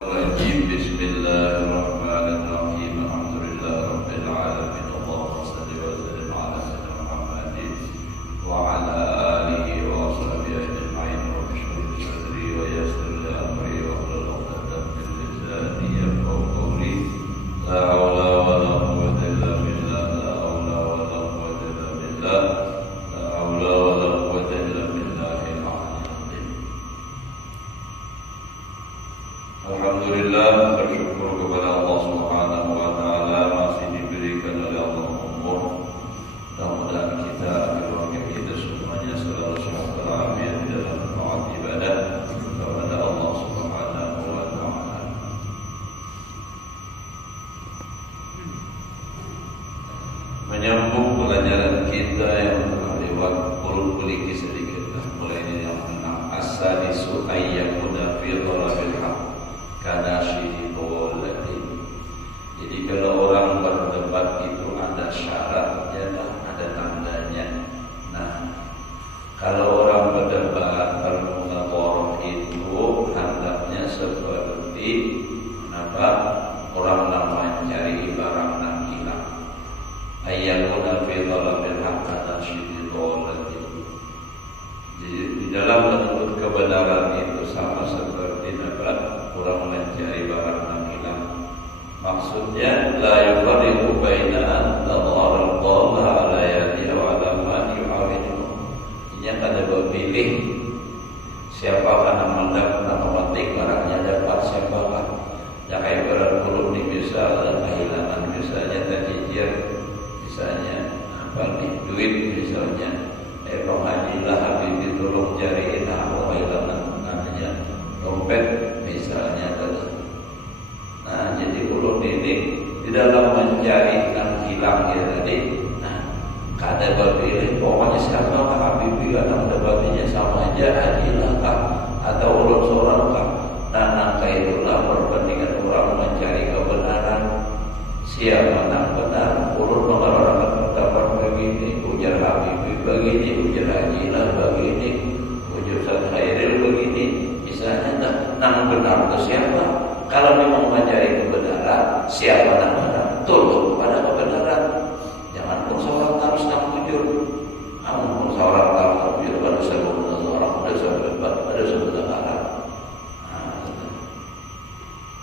Bismillahirrahmanirrahim. Alhamdulillahirabbil alamin. Allahumma shalli wa sallim ala sayyidina Muhammadin wa ala alihi wa sahbihi ajma'in. Rabbi shrah li sadri wa yassir li amri wa hlul 'uqdatam min lisani yafqahu qawli. La haula wa la quwwata illa billah. La haula wa la quwwata illa billah. La haula wa la quwwata illa billahil 'aliyyil 'azim. Alhamdulillah, bersyukur kepada Allah Subhanahu wa taala masih diberikan oleh Allah umur. Mudah-mudahan kita, keluarga kita semuanya selalu sehat walafiat di dalam taat ibadah kepada Allah Subhanahu wa taala. Menyambung pelajaran kita yang telah lewat, ulik sedikit mulai dari yang enam. As-sadisu ayyakuna fi dhalabil haqq karena syihidolatin. Jadi kalau orang berdebat itu ada syaratnya, ada tandanya. Nah, kalau orang berdebat bermunadharah itu hendaknya seperti apa? Orang namanya mencari barang yang hilang. Ayyakuna fi dhalabil haqq karena syihidolatin. Jadi di dalam menuntut kebenaran itu sama seperti apa? Orang mencari barang yang hilang. Maksudnya la yufarriqu baina an tadhara al-qawla ala yadihi wa ala man yu'aridu. Ini ada berpilih siapakah yang memetik barangnya dapat, siapakah yang kayak berpuluh nih, misalnya kehilangan, misalnya tercicir, misalnya apa nih, duit misalnya, Rohanilah Habibie tolong cariin aku kehilangan namanya dompet misalnya. Nah, jadi ulun ini di dalam mencari yang hilang ya tadi. Nah, kada berpilih pokoknya siapa Habibie atau debatnya sama aja, Adilah kah atau ulun seorang kah. Nah, nangka itulah perbandingan orang mencari kebenaran. Siapa yang benar? Ulun mengeluarkan pendapat begini, ujar Habibie begini, ujar Adilah begini, ujar Ustaz Khairil begini. Misalnya nang benar itu siapa? Kalau memang mencari kebenaran, siapa nang benar? Tunduk kepada kebenaran. Jangan pun seorang harus nang jujur. Kamu pun seorang harus jujur pada sebuah orang, pada sebuah Arab.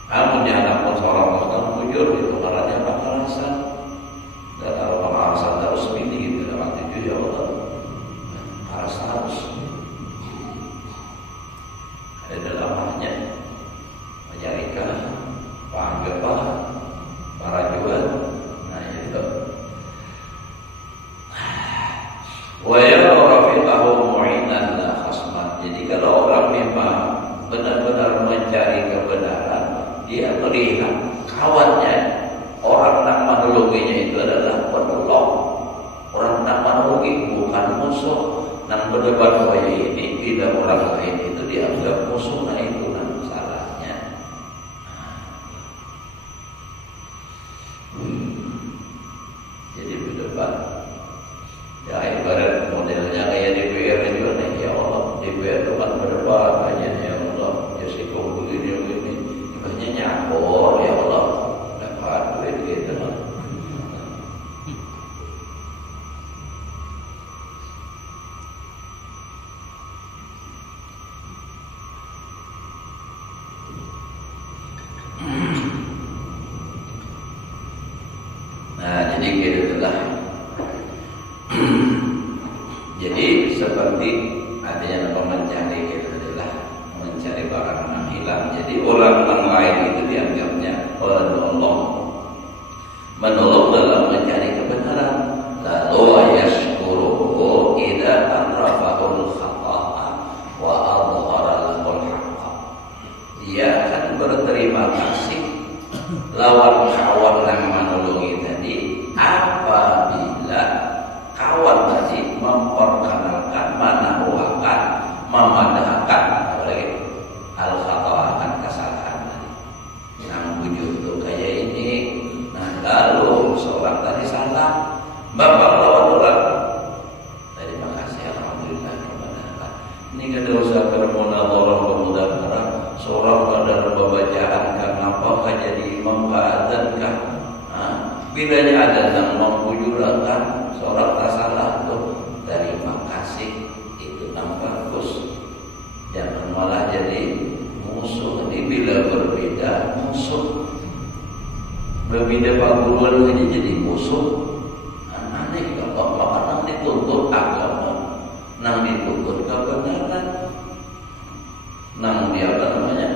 Kamu jangan pun seorang harus nang jujur itu caranya pengalasan. Dan kalau pengalasan harus ini gitu, dalam jujur ya Allah. Harus. Ada dalamnya mencarikan panggapah para jual. Nah itu wa yara rafiqahu mu'inan la khasman. Jadi kalau orang memang benar-benar mencari kebenaran, dia melihat kawannya, orang yang menolonginya itu adalah penolong. Orang yang menolongi bukan musuh. Yang berdebat saya ini tidak orang lain itu dianggap musuh. Nah itu salahnya. Jadi berdebat ya ibarat modelnya kayak DPR juga nih. Ya Allah, DPR itu kan berdebat aja. Ya Allah, ya sikap begini banyak nyapor. Ya Allah, dapat duit gitu lah. Nah, jadi gitulah. Jadi seperti adanya apa mencari gitu adalah mencari barang yang hilang. Jadi orang lain itu dianggapnya menolong dalam mencari kebenaran. Lalu yashkuruhu idza arrafahul khata'a wa adhara lahul haqqa. Dia akan berterima kasih lawan kawan yang menolongi tadi apabila kawan tadi memperkenalkan, menahuakan, memadahkan apalagi al-khata'akan kesalahan tadi. Yang bujur itu kayak ini. Nah, lalu seorang tadi salah, bapak lawan orang. Terima kasih, alhamdulillah kepada ini kada usah bermunadharah, seorang pada pembacaan bilanya ada yang membujurakan seorang tak salah tuh, terima kasih, itu nampak bagus. Jangan malah jadi musuh. Ini bila berbeda musuh, berbeda paguluan ini jadi musuh. Aneh kalau maka nang dituntut agama, nang dituntut kebenaran, nang dia apa namanya,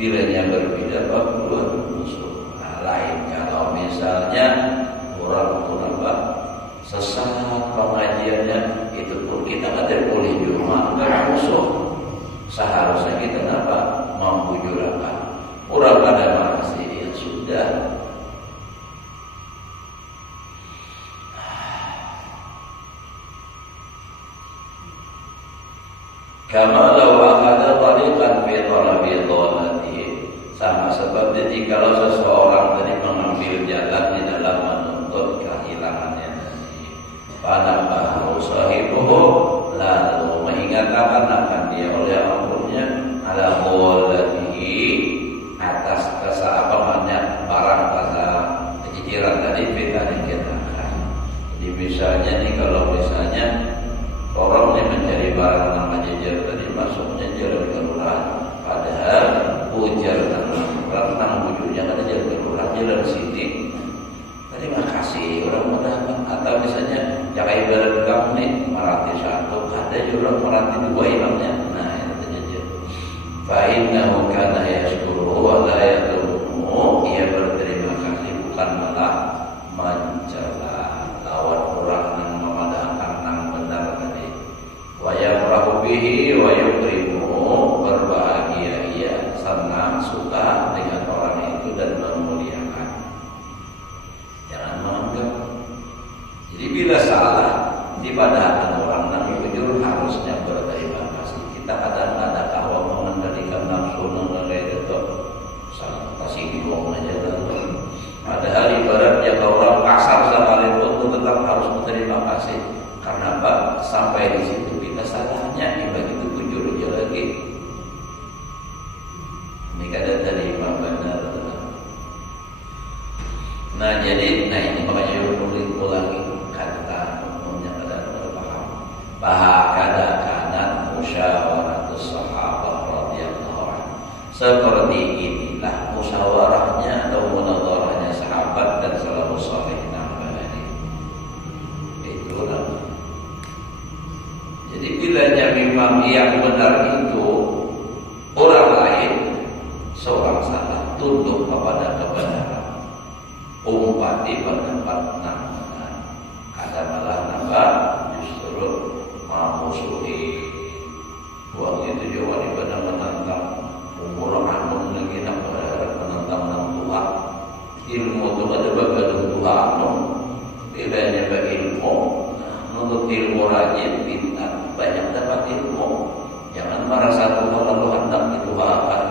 bilanya berbeda paguluan musuh. Nah, lain kalau misalnya orang apa sesat pengajiannya, itu pun kita nggak boleh cuma nggak musuh. Seharusnya kita apa? Membujurakan orang pada makasih ya sudah. Kama law akhadha tariqan fi talabi dhalatihi, sama seperti jikalau seseorang tadi mengambil jalan di dalam menuntut kehilangannya tadi. Fanabahu sahibuhu, lalu mengingatkan akan dia oleh amrunya ala dhalatihi, atas apa namanya barang pada ciciran tadi kita dikatakan. Jadi misalnya nih, kalau misalnya orang ini mencari barang nama jajar tadi masuknya jalan kelurahan, padahal ujar tentang wujudnya ada jalan kelurahan, jalan sini. Terima kasih orang mendapat. Atau misalnya jaga ibarat kamu nih Meranti 1, ada juga Meranti 2 imamnya. Nah itu saja. Fa innahu kana yashkuru wa la yadurru, ia berterima kasih bukan malah mencela lawan orang yang memadahkan nang benar tadi. Wa yafrahu bihi wa yukrimu, berbahagia ia, senang, suka dengan orang itu dan memuliakan. Jangan menganggap. Jadi bila salah dipadahkan orang yang jujur, harusnya berterima kasih. Kita kadang-kadang kalau mengendalikan nafsu mengenai itu salah tersinggung aja kan. Padahal ibaratnya kalau orang kasar sekalipun tetap harus berterima kasih. Karena apa? Sampai di situ kita salahnya, begitu jujur aja lagi. Ini kadang tadi Imam benar. Nah jadi, ini makanya perlu ulangi kata umumnya kadang paham. Bahakada kanat musyawaratus sahabat radhiyallahu anhu. Seperti inilah musyawarahnya atau munadharahnya sahabat dan salafus saleh nabani. Itulah. Jadi bilanya memang yang benar itu orang lain, seorang salah, tunduk kepada kebenaran. Umpati pendapat namanya, ada malah nambah justru mamusuhi. Waktu itu juga ibadah menentang umur anun lagi nak menentang Tuhan. Ilmu itu ada bagian Tuhan, bedanya berilmu. Menurut ilmu rajin bintang banyak dapat ilmu. Jangan merasa Tuhan lalu hendak dituakan.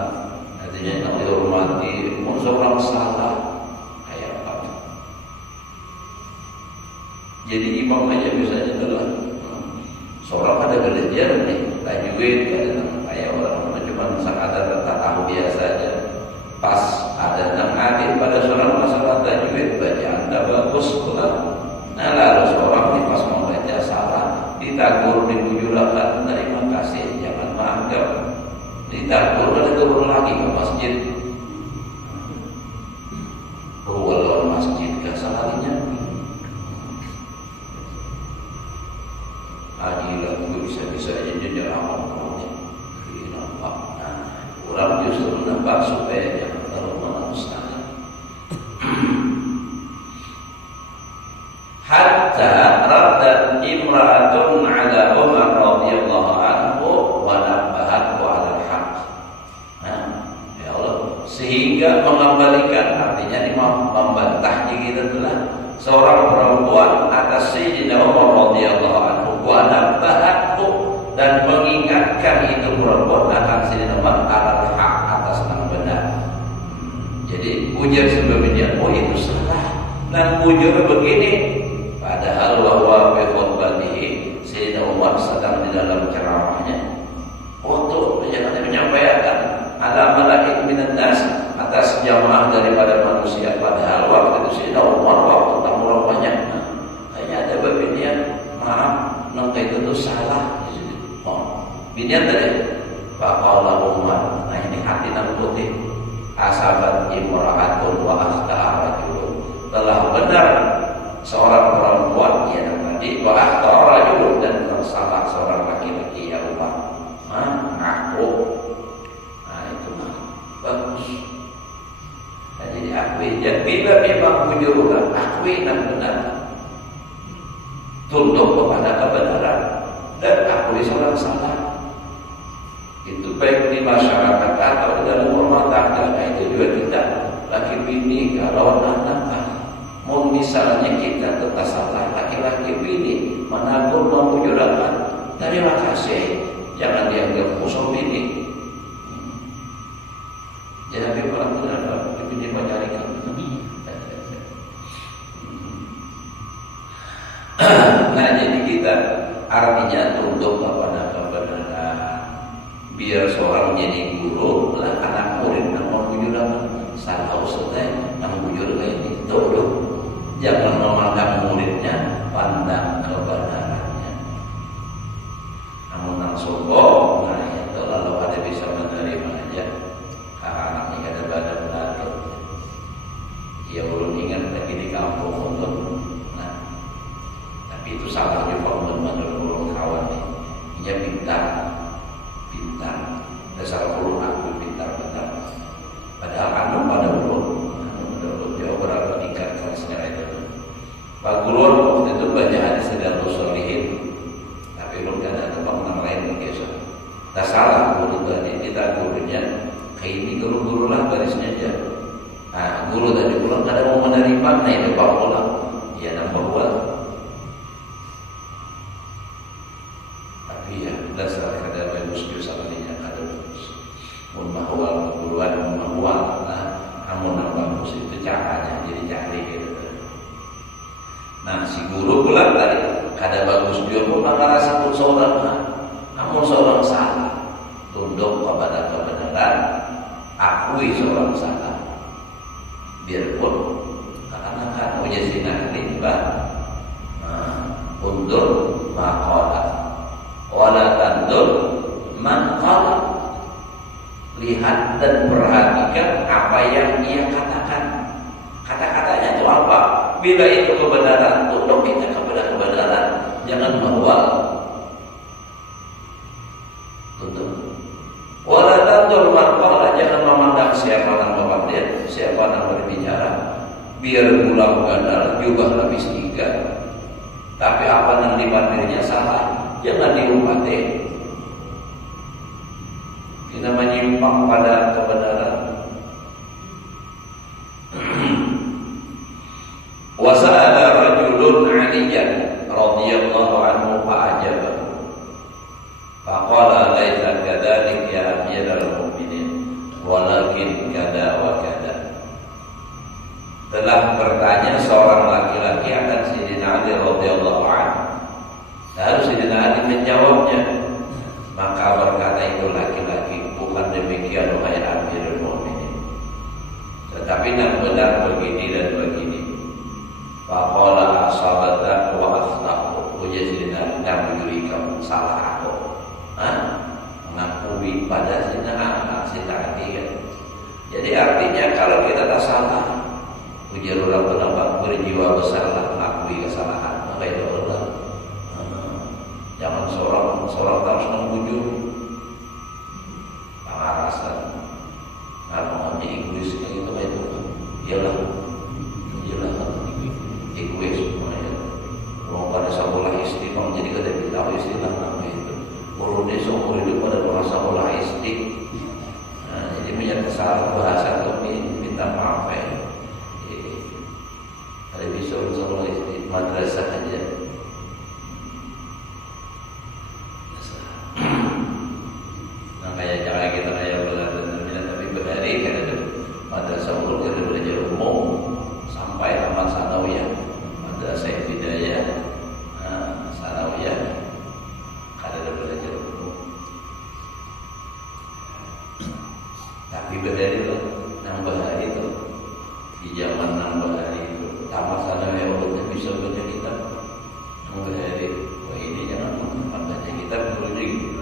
Artinya yang dihormati, seorang salah. Jadi imam aja misalnya adalah seorang pada belajar nih, tajwid kadang kayak orang cuma sekadar tahu biasa aja. Pas ada yang hadir pada seorang masalah tajwid, bacaan tak bagus pula. Nah lalu seorang nih pas membaca salah, ditagur, dibujurakan, terima kasih, jangan menganggap. Ditagur, ada turun lagi ke masjid. Ruang masjid kesalahnya. Adilah gue bisa-bisa aja jadi ramah-ramah. Ini nampak. Nah, orang justru nampak supaya jangan terlalu menanguskan. Hatta raddat imra'atun ala Umar radhiyallahu anhu wa nabbahathu 'ala al-haq. Nah, ya Allah, sehingga mengembalikan, artinya membantah kita adalah seorang perempuan atas Sayyidina Umar radhiyallahu anhu wa nabbahathu, dan mengingatkan itu perempuan akan Sayyidina Umar ala hak, atas yang benar. Jadi ujar sebelumnya, oh itu salah, dan ujar begini, padahal bahwa bi khutbatihi Sayyidina Umar sedang di dalam ceramahnya untuk menyampaikan ala malaik minan nas, atas jamaah daripada manusia. Padahal waktu itu Sayyidina Umar waktu Binian tadi faqala Umar, nah ini hati nang putih, asabat imra'atun wa akhta'a rajulun, telah benar seorang perempuan ya tadi, wa akhta'a rajulun, dan tersalah seorang laki-laki ya Umar. Ngaku, nah itu mah bagus. Nah, jadi akui, dan bila memang menyuruh akui dan benar, tunduk kepada kebenaran dan akui seorang salah. Itu baik di masyarakat atau di dalam rumah tangga. Nah, itu juga kita laki bini kalau anak, mau misalnya kita tetap salah, laki-laki bini menabur memujudkan, terima kasih. Jangan dianggap musuh bini. Jangan diperlakukan ada bini mencarikan. Nah, jadi kita artinya tunduk kepada kebenaran. Biar seorang menjadi guru, lah anak murid yang mau bujur salah ustaz, yang bujur ini tunduk. Jangan memandang muridnya, pandang kebenarannya. Namun langsung nah itu lalu ada bisa menerima aja. Anak ini ada badan belakang. Ya belum ingat lagi di kampung untuk. Nah, tapi itu salahnya menurut kawan nih. Dia pintar. Dasar ulun aku pintar. Padahal anu pada ulun jauh berapa tingkat kelasnya itu. Pak Gulun waktu itu baca hadis sedang solihin, tapi ulun kan ada tempat lain begitu. Tak salah guru tadi kita gurunya kayak ini guru lah barisnya aja. Nah guru tadi ulun kadang mau menerima, nah itu pak ulang, dia nambah buat. Tapi ya dasar kadang bagus biasa kalinya kadang. Memahwal keguruan, memahwal, nah, namun yang bagus itu caranya, jadi cari gitu. Nah, si guru pula tadi, kada bagus dia pun maka rasa pun seorang, namun seorang salah, tunduk kepada kebenaran, akui seorang salah, biarpun akan punya sinar ini, undur maqalah, wala tandur maqalah. Lihat dan perhatikan apa yang ia katakan. Kata-katanya itu apa? Bila itu kebenaran, tunduk kita kepada kebenaran. Jangan menghwal. Tunduk. Wala tandur marqala, jangan memandang siapa yang memandang, siapa yang berbicara. Biar pulang gandal juga habis 3. Tapi apa yang dipandangnya salah, jangan diumpati. Kita menyimpang pada kebenaran. Wa sa'ala rajulun 'aliyan radhiyallahu anhu fa'ajabahu. Faqala laisa kadzalik ya amiral mu'minin, walakin kada wa kada. Telah bertanya seorang laki-laki akan Sayyidina Ali radhiyallahu anhu. Lalu Sayyidina Ali menjawabnya. Maka berkata itu laki-laki, bukan demikian wahai Amirul Mukminin, tetapi yang benar begini dan begini. Faqala asabata wa akhta'u, ujazina dan bujuri kamu salah aku. Mengakui pada sinah kan. Jadi artinya kalau kita tak salah, ujar orang pendapat berjiwa besar lah mengakui kesalahan. Maka itu Allah. Jangan seorang harus membujur pengarasan, kalau menjadi egois kayak gitu itu, iyalah egois semuanya. Orang pada sekolah istri, kalau jadi kada bilang istri lah nama itu. Orang desa umur hidup pada merasa sekolah istri. Nah, jadi menjadi kesalahan bahasa itu minta maaf ya. Ada bisa sekolah istri madrasah aja. Kayak cara kita kayak belajar tapi berhari kan ada madrasah umum kita belajar umum sampai tamat sanawiyah, madrasah ibtidaiyah, sanawiyah, ada belajar umum. Tapi berhari itu, nambah hari itu di zaman nambah hari itu tamat sanawiyah umumnya bisa baca kitab nambah hari. Wah ini jangan baca kitab dulu ini.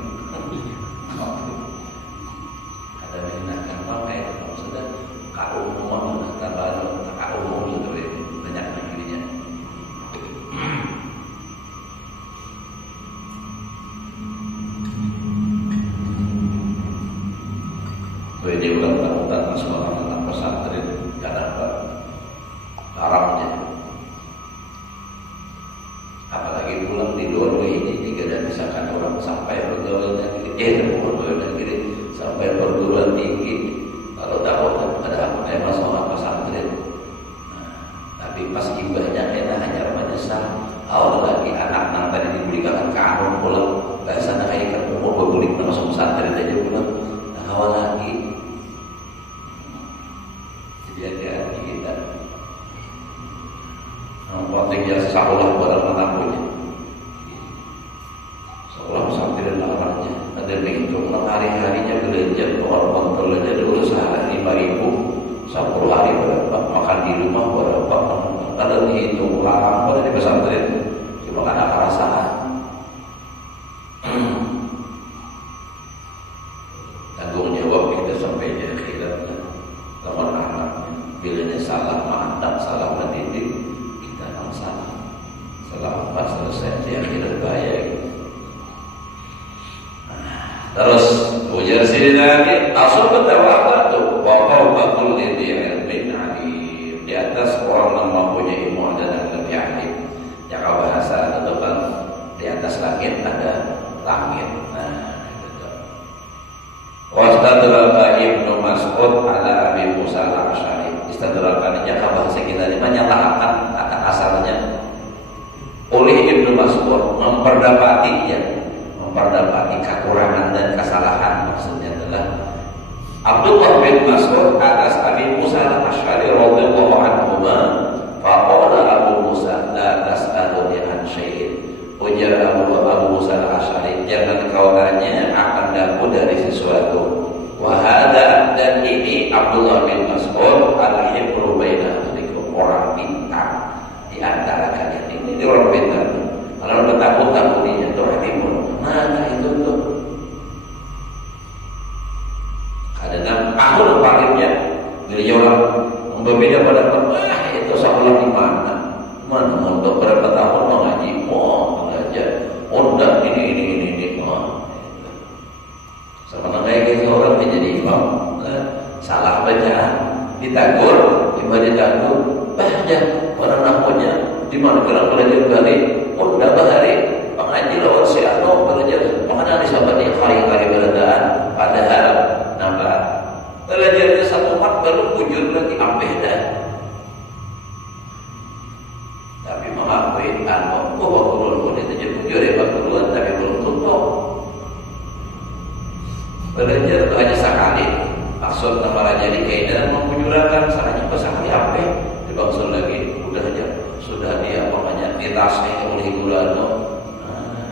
Hati-hati kita. Penting ya sekolah barang anaknya. Sekolah sampai dan larangnya. Ada begitu hari-harinya belanja keluar kontrol aja dulu sehari 5.000, 10 hari berapa, makan di rumah berapa, kalau dihitung larang pada di pesantren cuma ada perasaan. Tanggung jawab kita sampai di akhiratnya. Teman anaknya, bilanya salah menganak, salah mendidik, kita akan salah. Salah selesai di akhirat bahaya. Terus ujar sini lagi, asal bertawakal tuh, wakau bakul di ilmin alim, di atas orang yang mempunyai ilmu dan yang lebih alim. Jika bahasa itu kan di atas langit ada langit. Nah, itu. Wastadraka Ibnu Mas'ud ala Abi Musa al-Asy'ari. Istadraka jika bahasa kita ini menyalahkan kata asalnya oleh Ibnu Mas'ud memperdapatinya. Memperdapati kekurangan dan kesalahan, maksudnya adalah Abdullah bin Mas'ud atas Abi Musa al-Asy'ari radhiyallahu anhu, faqala Abu Musa la tas'aluni an syai'in. Ujar Abu Musa al-Asy'ari, jangan kau tanya akan aku dari sesuatu. Wa hadza, dan ini Abdullah bin Mas'ud al-hibru baina ahlikum, orang pintar di antara kalian. Ini orang pintar. Kalau bertakut-takutinya itu hatimu. Mana itu tuh? Kadang aku lupainnya dari orang berbeda pada itu sekolah di mana? Mana untuk berapa tahun mengaji? Belajar. Enggak ini. Sama kayak gitu orang menjadi imam, salah bacaan, ditagur, ditagur, baca orang nampaknya di mana kerana belajar balik. Udah bahari pengaji lawan si Ano belajar pengajian sahabat yang kali-kali beradaan, padahal nambah belajarnya satu mat baru wujud lagi ambil dah. Tapi mengakui bahwa bakulun pun itu jadi wujud ya bakulun, tapi belum tutup. Belajar itu hanya sekali, maksud nama raja di kaitan mengunjurkan salahnya sekali apa? Dimaksud lagi udah aja sudah dia makanya ditasih oleh gurano,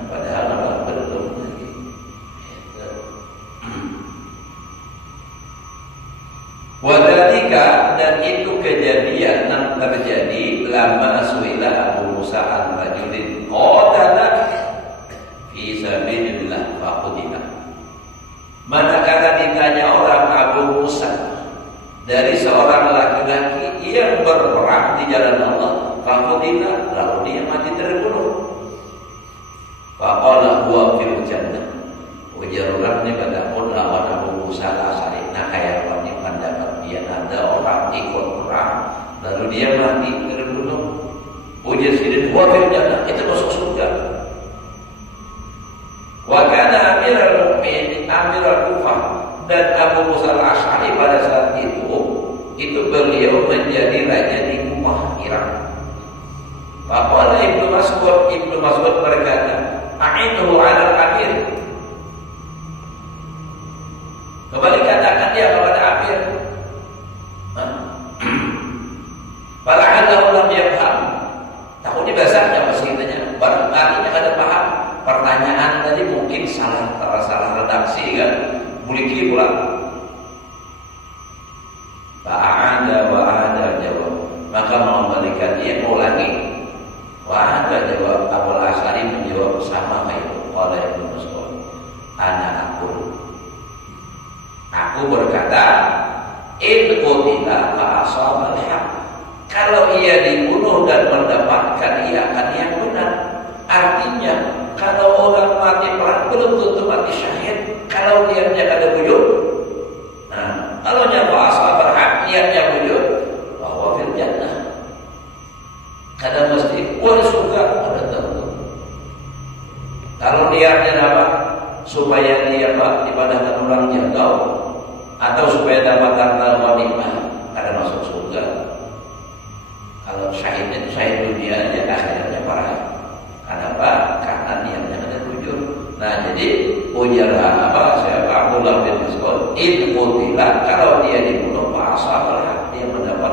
padahal apa belum lagi. Wadalika, dan itu kejadian yang terjadi lama suila Abu Musa al-Rajulin qatala fi sabilillah faqutila. Manakala ditanya orang Abu Musa dari seorang laki-laki yang berperang di jalan Allah, faqutila, lalu dia mati terbunuh. Faqala huwa fil jannah. Ujar orang ini kata pun lawan Abu Musa al-Asy'ari. Nah kayak apa nih pendapat dia, ada orang ikut perang lalu dia mati terbunuh. Ujar sidin huwa fil jannah, itu masuk surga. Wa kana amirul mukminin amirul Kufah, dan Abu Musa al-Asy'ari pada saat itu beliau menjadi raja di Kufah, Irak. Faqala Ibnu Mas'ud berkata, "A'inhu 'ala al-amir." Kembali katakan dia kepada amir. Fala'allahu lam yafham. Tahu ini bahasanya apa sih tanya? Barangkali ada paham. Pertanyaan tadi mungkin salah redaksi kan? Buliki pula. Fa'ada wa'ada jawab. Maka mengembalikan dia ulangi. Wa'ada jawab. Abu al-Asy'ari menjawab sama itu. Qala Ibnu Mas'ud, aku berkata, in qutila fa asabal haq. Kalau ia dibunuh dan mendapatkan ia akan yang benar. Artinya kalau orang mati perang belum tentu mati syahid. Kalau niatnya ada wujud, nah kalau nyawa ashabul haq niatnya wujud, bahwa fil jannah. Kadang mesti surga ada tentu. Kalau niatnya apa? Supaya dia ibadahkan orang jauh, atau supaya dapat harta ghanimah, ada masuk surga. Kalau syahidnya itu syahid dunia aja, akhirnya parah. Kenapa? Karena niatnya ada tujuh. Nah jadi ujar Abdullah bin Mas'ud, in qutila, kalau dia dibunuh pasal dia mendapat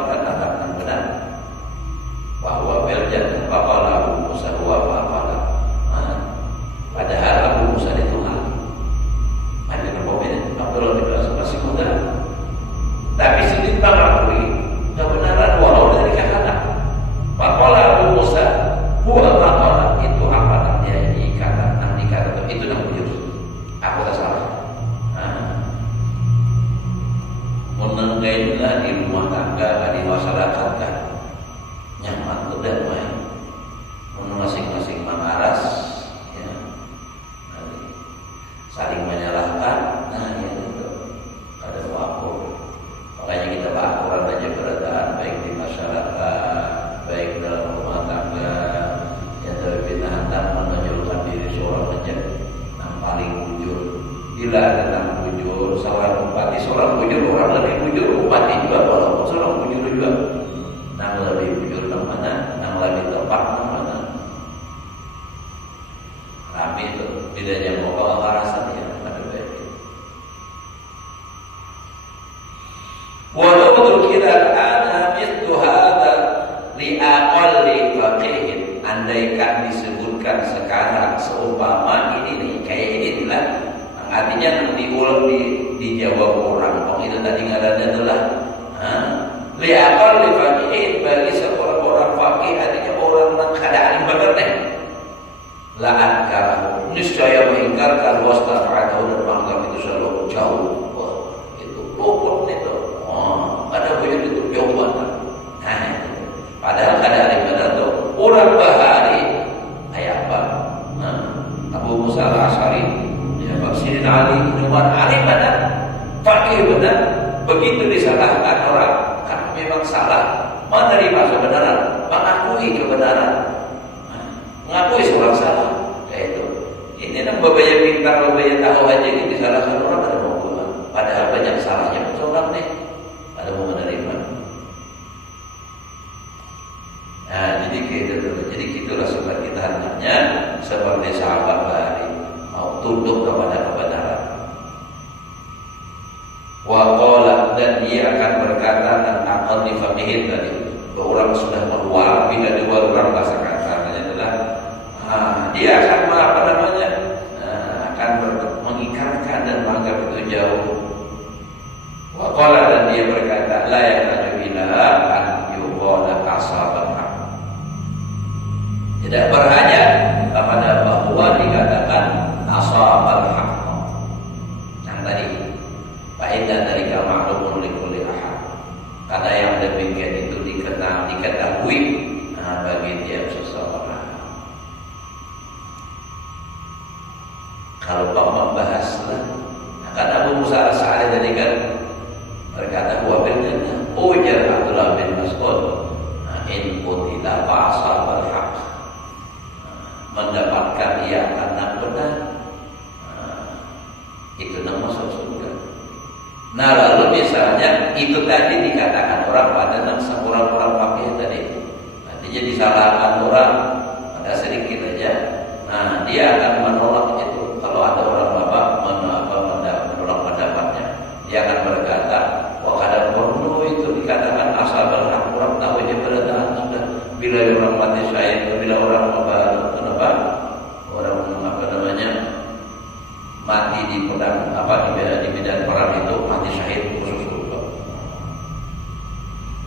dzukira ana mithlu hadza li aqalli faqihin, andaikan disebutkan sekarang seumpama ini nih kayak ini lah, artinya dijawab orang. Oh itu tadi ngarannya adalah li aqalli faqihin, bagi seorang orang faqih artinya orang yang kada alim benar nih. La ankara, niscaya mengingkarkan wastafa'atahu dan menganggap itu selalu jauh. Wah, itu bobot itu. Oh, ada punya itu jauh banget. Nah, padahal kada alim benar tuh orang bahari kayak apa? Abu Musa al-Asy'ari, ya Sayyidina Ali bin Umar, alim benar, faqih benar, begitu disalahkan orang, kan memang salah, menerima kebenaran, mengakui kebenaran, mengakui seorang salah, kayak itu. Ini nang babaya pintar, babaya tahu aja ini disalahkan orang ada mau pulang, padahal banyak salahnya seorang nih, ada mau menerima. Nah, jadi gitu tuh. Jadi gitulah sifat kita hendaknya seperti sahabat bahari, mau tunduk kepada kebenaran. Wa qala, dan dia akan berkata tentang aqli faqihin tadi, bahwa orang sudah keluar, bila dua orang bahasa kasarnya adalah dia akan apa namanya? Akan mengikarkan dan menganggap itu jauh. Wa qala, dan dia berkata la yaqadu ila an yuqala asaban. Tidak berhajat kepada bahwa dikatakan ashabal haq. Yang tadi faedah dari ma'lumun li kulli ahad. Karena yang demikian itu diketahui bagi tiap seseorang. Kalau Pak membahaslah, karena Abu Musa al-Asy'ari tadi kan berkata huwa bil jannah, ujar Abdullah bin Mas'ud, in qutila fa ashabal haq, mendapatkan ia anak benar, itu nama masuk surga. Nah lalu misalnya itu tadi dikatakan orang pada orang fakih tadi, artinya disalahkan orang pada sedikit aja. Nah dia akan menolak itu. Kalau ada orang bapak menolak pendapatnya, dia akan berkata, wah kadang porno itu dikatakan asal berhak, orang tahu dia beradaan sudah. Bila orang mati syahid, bila orang kenapa? Orang apa namanya mati di pedang di medan perang itu mati syahid khusus surga.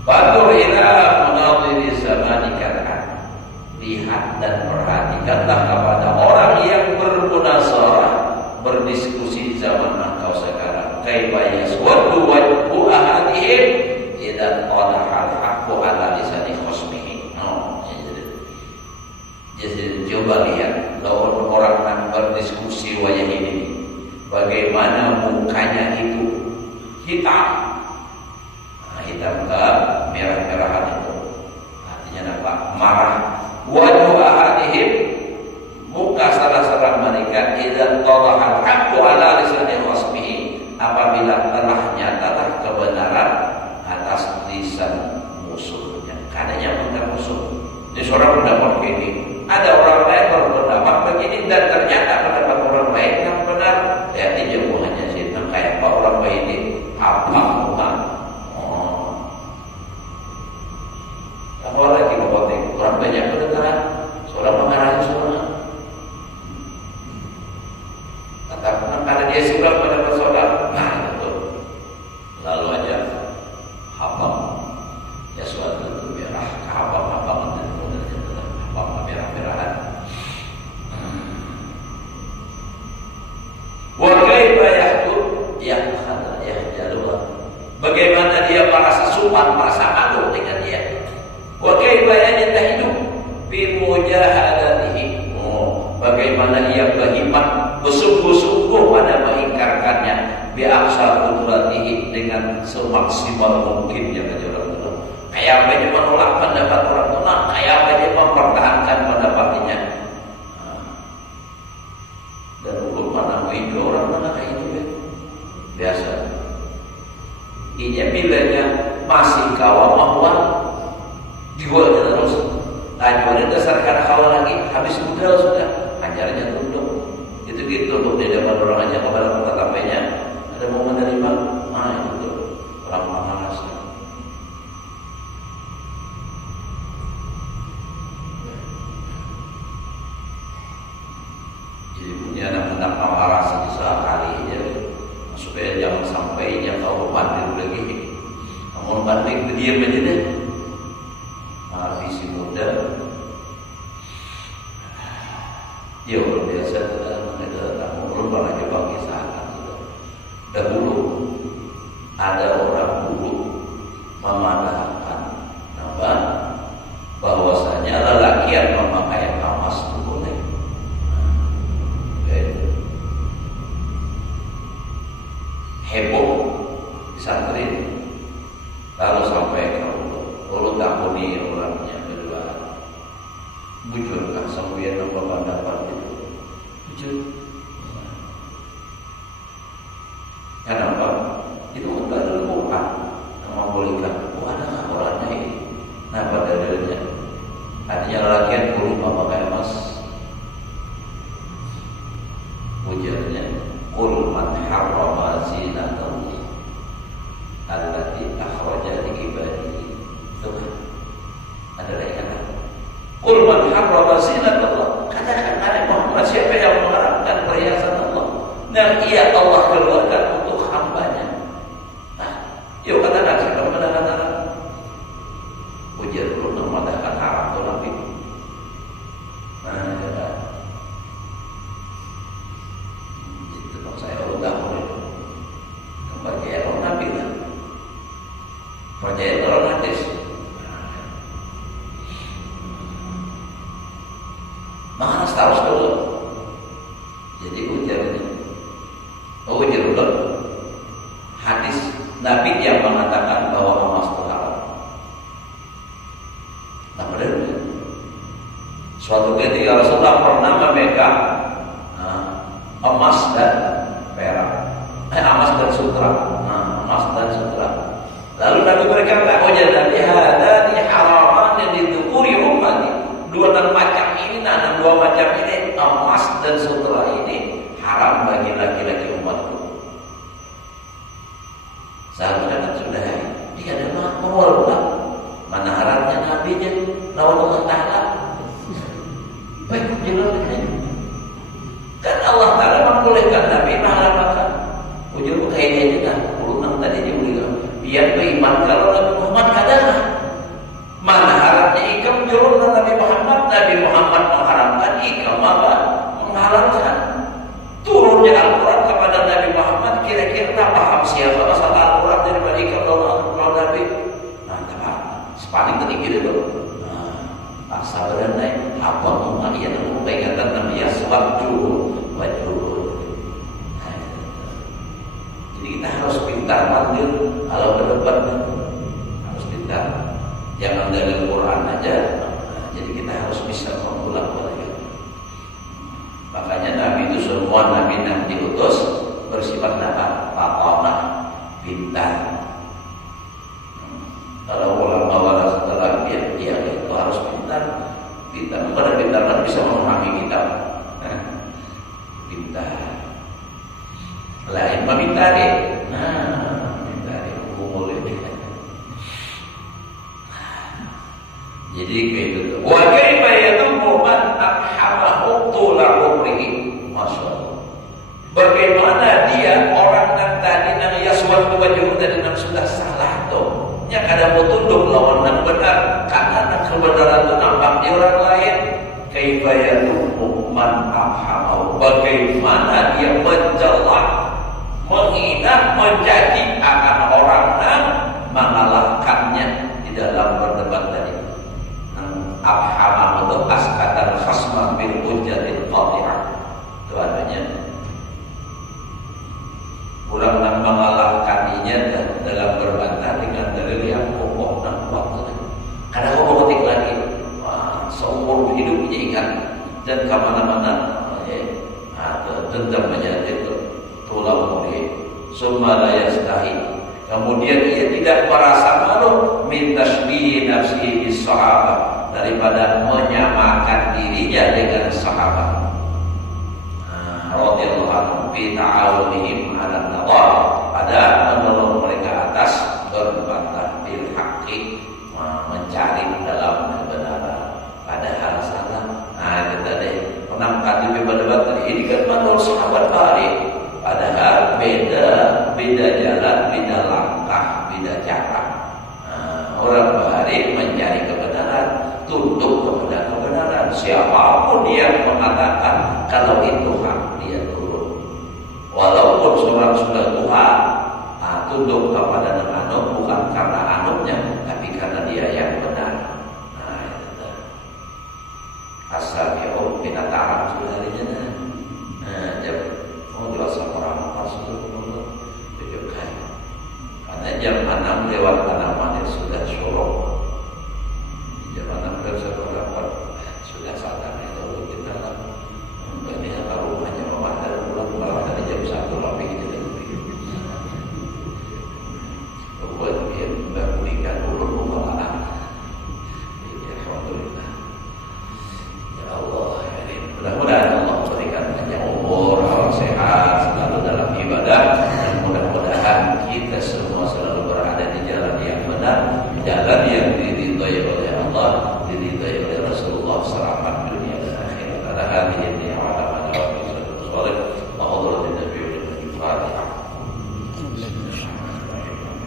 Fatur ila munadhiri zamanika, lihat dan perhatikanlah kepada orang yang bermunazarah, berdiskusi zaman engkau sekarang. Kaifa yaswaddu wajhu ahadihim idza qala al-haqqu ala lisani khasmihi. Jadi coba lihat kalau orang yang berdiskusi wajah ini, bagaimana mukanya itu hitam, hitam ke merah-merahan itu, artinya apa? Marah. Wajhu ahadihim, muka salah seorang mereka, idza qala al-haqqu ala lisani khasmihi, apabila telah nyatalah kebenaran atas lisan musuhnya. Kadanya bukan musuh. Ini seorang pendapat begini, ada orang lain berpendapat begini, dan ternyata pendapat orang lain yang benar. Lihat aja hubungannya sih, kayak apa orang begini, apa Tuhan? Apa lagi bapak orang banyak kedengaran, seorang mengarahi seorang. Katakan karena dia sudah pada bersaudara, nah itu lalu aja habang, ya suatu itu merah, habang dan merah-merahan. Wa kaifa yahdud yahjalwa, bagaimana dia merasa sumpah, merasa malu dengan dia. Wa kaifa yajtahidu fi mujahadatihi, bagaimana ia berhimmat bersungguh-sungguh pada mengingkarkannya, bi aqsa qudratihi, dengan semaksimal mungkinnya bagi orang tua. Kayak apa dia menolak pendapat orang tua, kayak apa dia mempertahankan pendapatnya. Dan ulun mana itu orang mana kayak itu biasa. Ini bilanya masih kawan mahwan jualnya terus, jualnya dasarkan kawan lagi, habis modal sudah, ajarnya tunduk. Itu gitu untuk di depan orang aja kepada tetapnya ada mau menerima, itu orang pemalas. diam aja deh. Maaf isi muda. Ya luar biasa kita tamu belum pernah coba kisah. Dahulu ada orang dulu memandangkan apa bahwasanya lelaki yang memakai emas itu boleh. Heboh di santri ini. Lalu sampai kalau tampuni orangnya berdua bujurkah sampai yang pendapat itu bujur. Kenapa? Itu khutbah Al-Quran yang membolehkan. Oh, adakah orangnya ini? Nah, pada dalilnya artinya lelaki yang boleh memakai emas. Ujarnya qul man harrama zinatallahi allati akhraja li ibadihi. Itu kan ada lagi kata qul man harrama zinatallahi. Katakan Nabi Muhammad, siapa yang mengharamkan perhiasan Allah yang ia Allah keluarkan untuk hambanya. Nah, yuk katakan siapa mengatakan haram. Ujar belum mengatakan haram itu Nabi. Nah, ya kan. Itu saya orang tahu itu. Percaya orang Nabi lah. Percaya orang hadis. Mana tahu dulu. Jadi ujarnya. Oh, ujar hadis Nabi yang mengatakan bahwa emas itu haram. Nah, benar. Suatu ketika Rasulullah pernah memegang emas dan perak, emas dan sutra, emas dan sutra. Lalu Nabi berkata, "Oh jadi hadani haraman yang didukuri ummati." Dua macam ini, dua macam ini, emas dan sutra ini haram bagi laki-laki umatku. Sahabat kan sudah dia ada mahal lah. Mana haramnya Nabi je lawan Allah Ta'ala. Baik jelas ini. Kan Allah Ta'ala membolehkan Nabi mengharamkan. Ujung kayaknya juga ulang tadi juga. Biar beriman kalau Nabi Muhammad katakan. Mana haramnya ikam jurun Nabi Muhammad. Nabi Muhammad mengharamkan ikam apa? Menghalalkan. Turunnya Al-Quran kepada Nabi Muhammad, kira-kira tak paham siapa masalah Al-Quran daripada ikam kalau Nabi. Nah, tak paham. Sepaling ketinggi itu. Nah, sabaran naik. Apa mungkin yang mengatakan Nabi Yaswabju wajul. Jadi kita harus pintar manggil kalau berdebat harus pintar. Jangan dari Al-Quran aja. Jadi kita harus bisa mengulang lagi. Makanya Nabi itu semua Nabi yang diutus bersifat apa? Fatonah, pintar. Kalau ulama waras setelah dia itu harus pintar. Pintar, bukan pintar kan bisa memahami kitab. Pintar. Lain memintar ya. Pintar ya. Boleh. Jadi begitu. Wa kaifa yatummu man abhamahu tula umrihi. Masyaallah. Bagaimana dia orang yang tadi nang yaswat wajhu tadi nang sudah salah tuh. Nya kada mau tunduk lawan nang benar karena nang kebenaran itu nampak di orang lain. Kaifa yatummu man abhamahu. Bagaimana dia mencela, menghina, mencaci akan orang yang mengalahkannya di dalam berdebat tadi. Abhamah itu askatan khasmah bil hujjatil qati'ah. Itu adanya. Orang yang mengalahkaninya dalam berbantah dengan dalil yang kokoh dan kuat. Kadang mau ketik lagi, seumur hidupnya ingat dan kemana-mana, tentang menjadi tulang murid. Summa la yastahi. Kemudian ia tidak merasa malu min tashbihi nafsihi bis sahabat, daripada menyamakan dirinya dengan sahabat. Radhiyallahu anhum fi ta'awunihim 'ala an-nadar, pada menolong mereka atas berbantah bil haqqi, mencari dalam kebenaran padahal salah. Nah, kita deh pernah kali berdebat tadi ini kan menurut sahabat baik, padahal beda jalan, beda langkah, beda cara. wajib mencari kebenaran, tunduk kepada kebenaran. Siapapun dia mengatakan kalau itu hak, dia turun. Walaupun seorang sudah tua, tunduk kepada anut bukan karena anutnya,